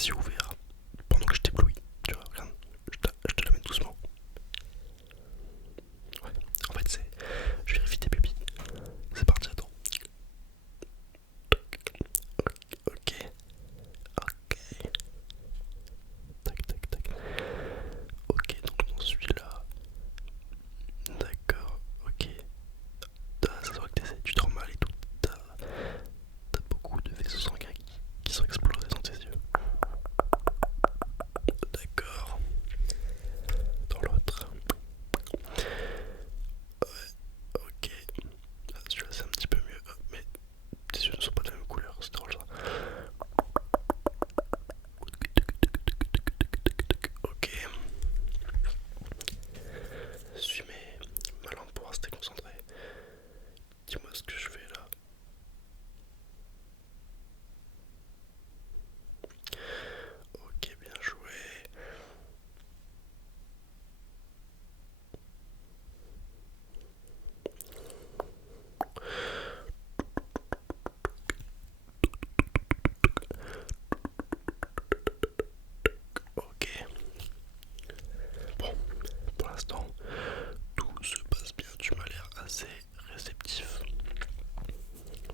les yeux ouverts pendant que je t'éblouis. Tu vois, regarde, je te la mets doucement. Ouais, en fait, je vérifie tes pupilles. C'est parti, attends. Ok, ok. Tac, tac, tac. Ok, donc dans celui-là. D'accord, ok. Ça se voit que tu dors mal et tout. T'as beaucoup de vaisseaux sanguins qui sont explosés dans tes yeux. D'accord. Dans l'autre. Ok. Celui-là c'est un petit peu mieux. Mais tes yeux ne sont pas de la même couleur. C'est drôle ça. Ok. Suis ma lampe pour rester concentré. Dis-moi ce que je fais là. Ok, bien joué. Ok. Bon, pour l'instant, tout se passe bien. Tu m'as l'air assez réceptif.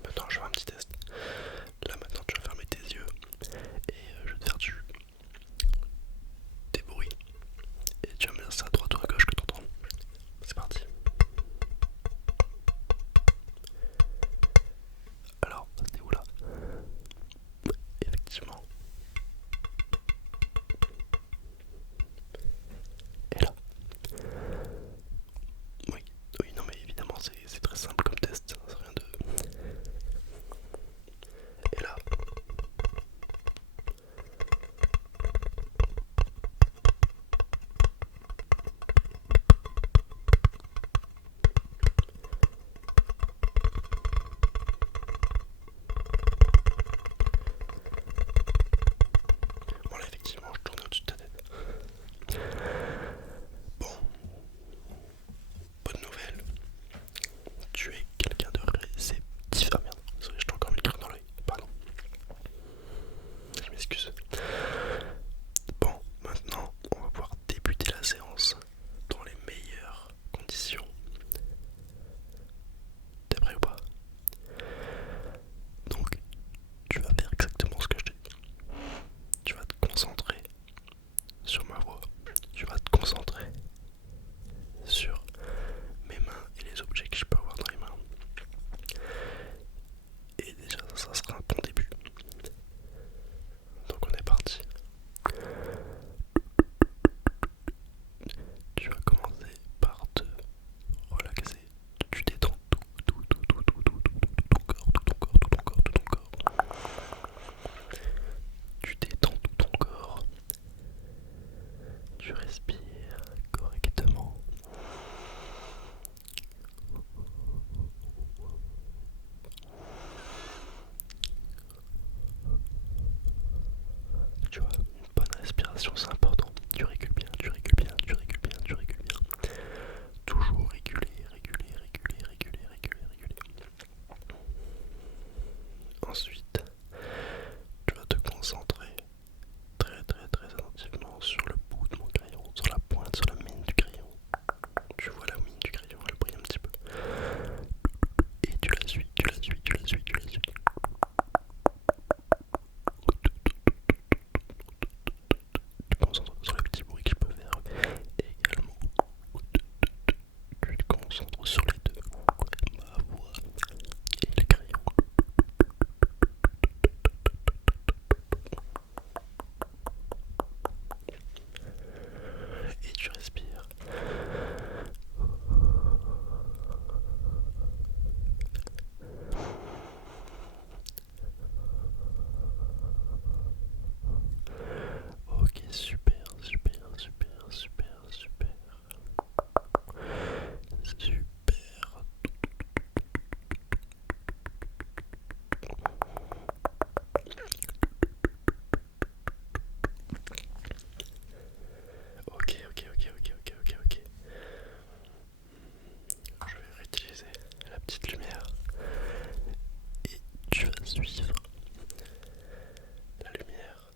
Maintenant, je vais faire un petit test. Là, maintenant, tu vas fermer tes yeux et je vais te faire des bruits. Et tu vas me dire ça à droite ou à gauche que t'entends. C'est parti. Alors, c'était où là? Effectivement. Et là? Oui, oui, non mais évidemment c'est très simple comme test, c'est rien de... Et là? Bon là effectivement je tourne au-dessus de ta tête. Bon, bonne nouvelle, tu es quelqu'un de réceptif. Ah merde, désolé, je t'ai encore mis le crack dans l'œil, pardon, je m'excuse. Bon, maintenant on va pouvoir débuter la séance dans les meilleures conditions. T'es prêt ou pas? Donc tu vas faire exactement ce que je te dis. Tu vas te concentrer sur ma voix. Tu vas te concentrer sur mes mains et les objets que je peux avoir dans les mains. Et déjà ça sera un bon début. Donc on est parti. Tu vas commencer par te relaxer. Tu détends tout ton corps, tout ton corps, tout ton corps, tout ton corps. Tu détends tout ton corps. Tu respires correctement. Tu vois, une bonne respiration, c'est important. Tu régules bien, tu régules bien, tu régules bien, tu régules bien. Toujours réguler, réguler, réguler, réguler, réguler, réguler. Ensuite, tu vas te concentrer très très très attentivement sur le bout de mon crayon, sur la pointe, sur la mine du crayon. Tu vois la mine du crayon, elle brille un petit peu. Et tu la suis, tu la suis, tu la suis, tu la suis. Tu te concentres sur les petits bruits que je peux faire. Et également, tu te concentres sur les deux. Ma voix et le crayon. Et tu respires. Ok, super, super, super, super, super. Super. Ok, ok, ok, ok, ok, ok, ok. Je vais réutiliser la petite lumière. Et tu vas suivre la lumière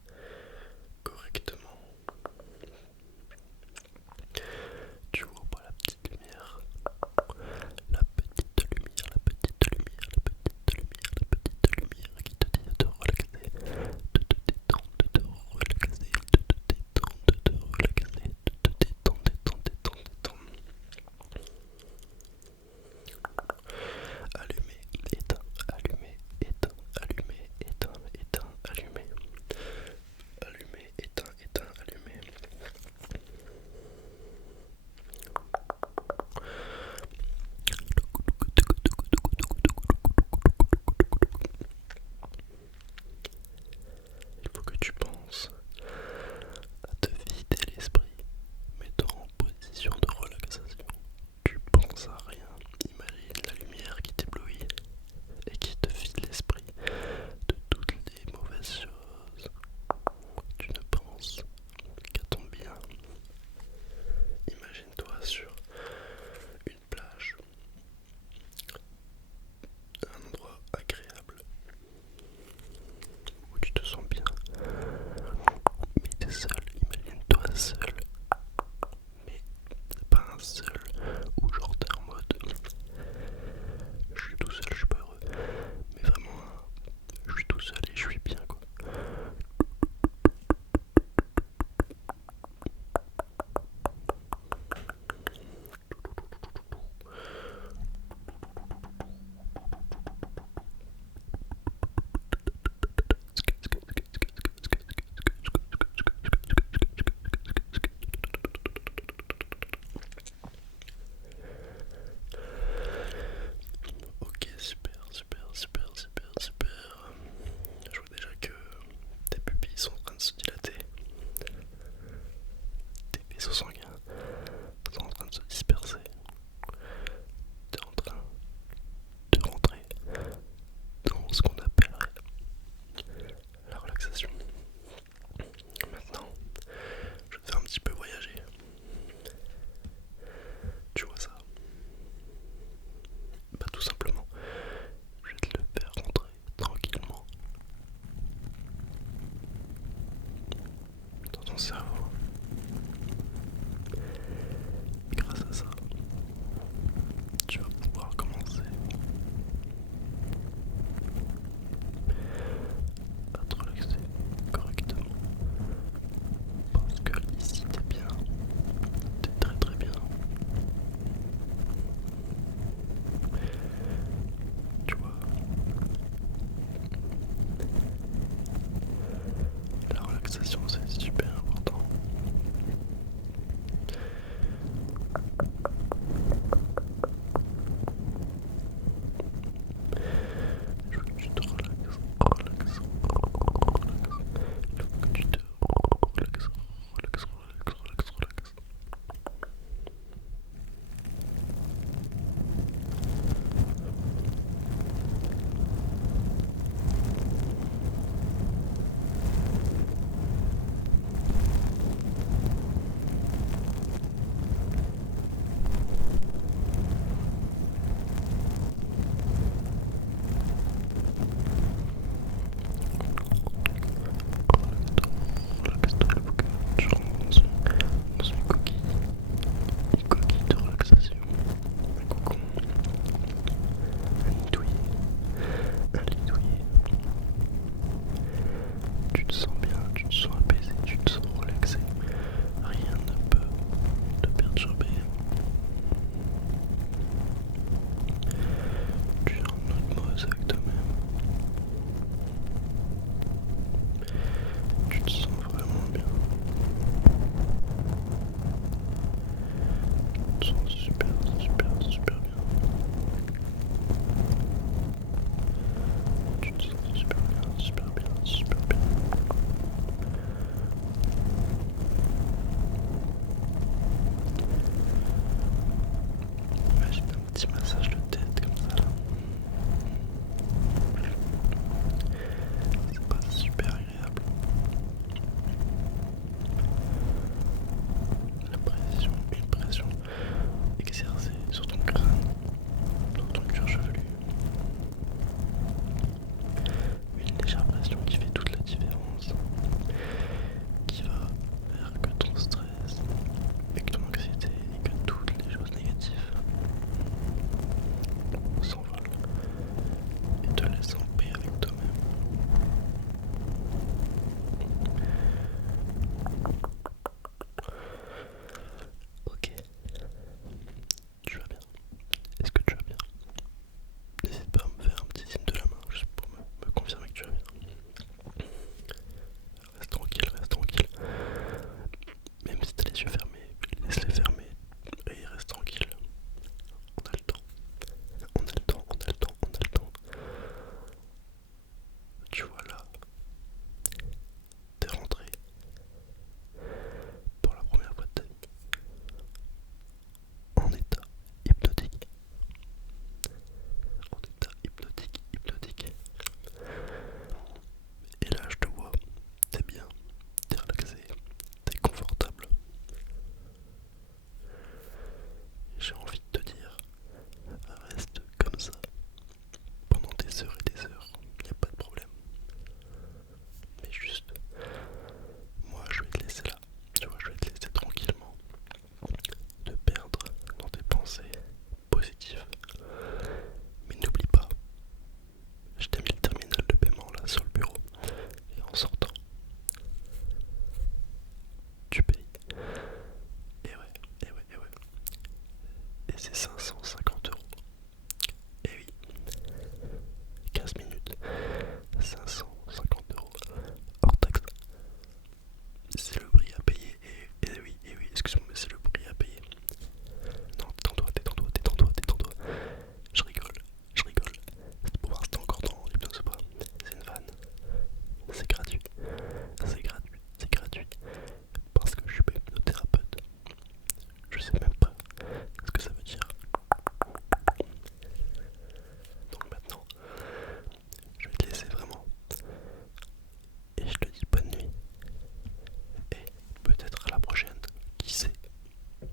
seul, imagine-toi seul, mais c'est pas un seul où genre t'es en mode je suis tout seul, je suis pas heureux, mais vraiment je suis tout seul et je suis bien quoi. Ok, super, super, super, super, super. Je vois déjà que tes pupilles sont en train de se dilater. Tes vaisseaux sanguins sont en train de se disperser. Tu es en train de rentrer dans ce qu'on appellerait la relaxation. Maintenant, je vais te faire un petit peu voyager. Tu vois ça? Bah tout simplement, je vais te le faire rentrer tranquillement dans ton cerveau.